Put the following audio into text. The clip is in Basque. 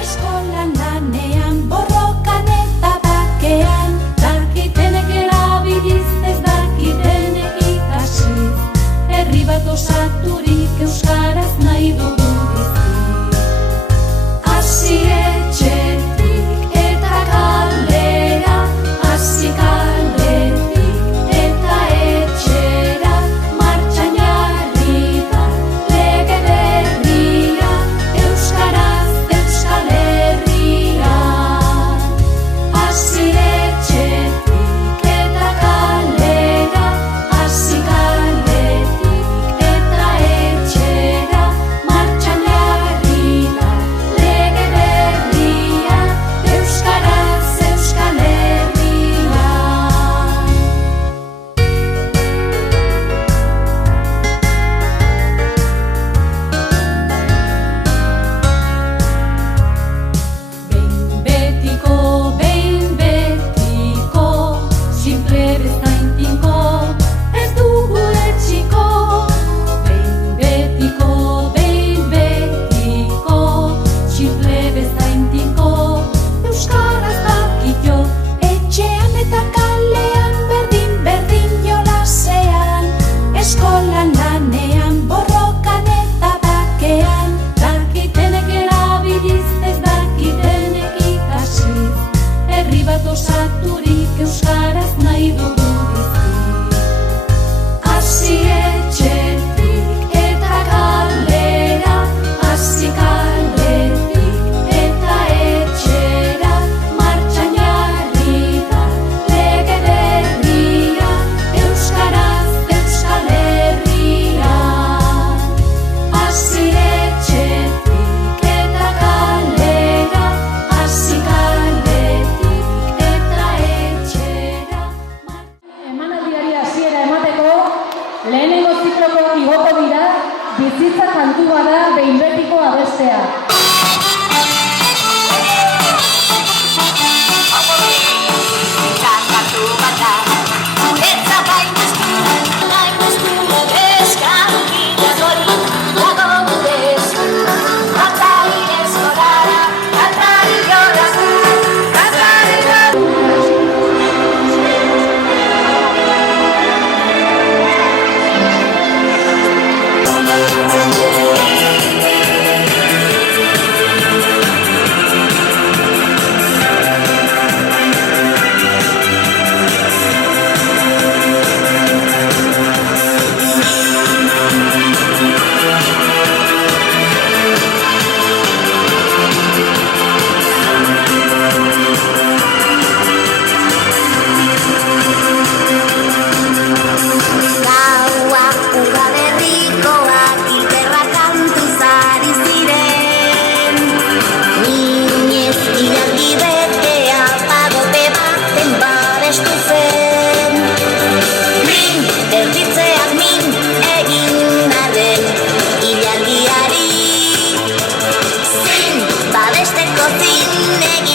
Eskolan lanean, borrokan eta bakean, dakitenek erabiliz, ez dakitenek ikasi. Herri bat osaturik euskaraz nahi dugu bizi. Hasi etxetik eta kalera, hasi kaletik eta etxera, martxan jarri da lege berria, euskaraz Euskal Herrian. Hasi etxetik eta kalera, hasi kaletik eta etxera, martxan jarri da lege berria, euskaraz Euskal Herrian. Behin betiko, simple bezain tinko, ez dugu etxiko. Behin betiko, simple bezain tinko, euskaraz dakio. Etxean eta kalean, berdin jolasean, eskolan lanean, borrokan eta bakean, dakitenek erabiliz, ez dakitenek ikasi. Herri bat osaturik euskaraz nahi dugu bizi. Hasi etxetik eta kalera, hasi kaletik eta etxera, martxan jarri da lege berria, euskaraz Euskal Herrian. Hasi etxetik eta kalera, hasi kaletik eta etxera. Emanaldiari hasiera emateko, lehenengo zikloko igoko dira, bizitza kantu bada behin betiko abestea. Gaua udaberrikoak ilterra kantuz ari ziren. Minez ilargi betea pagote baten babestu zen. Min, erditzeak min egin arren ilargiari. Zin, babesteko zin egin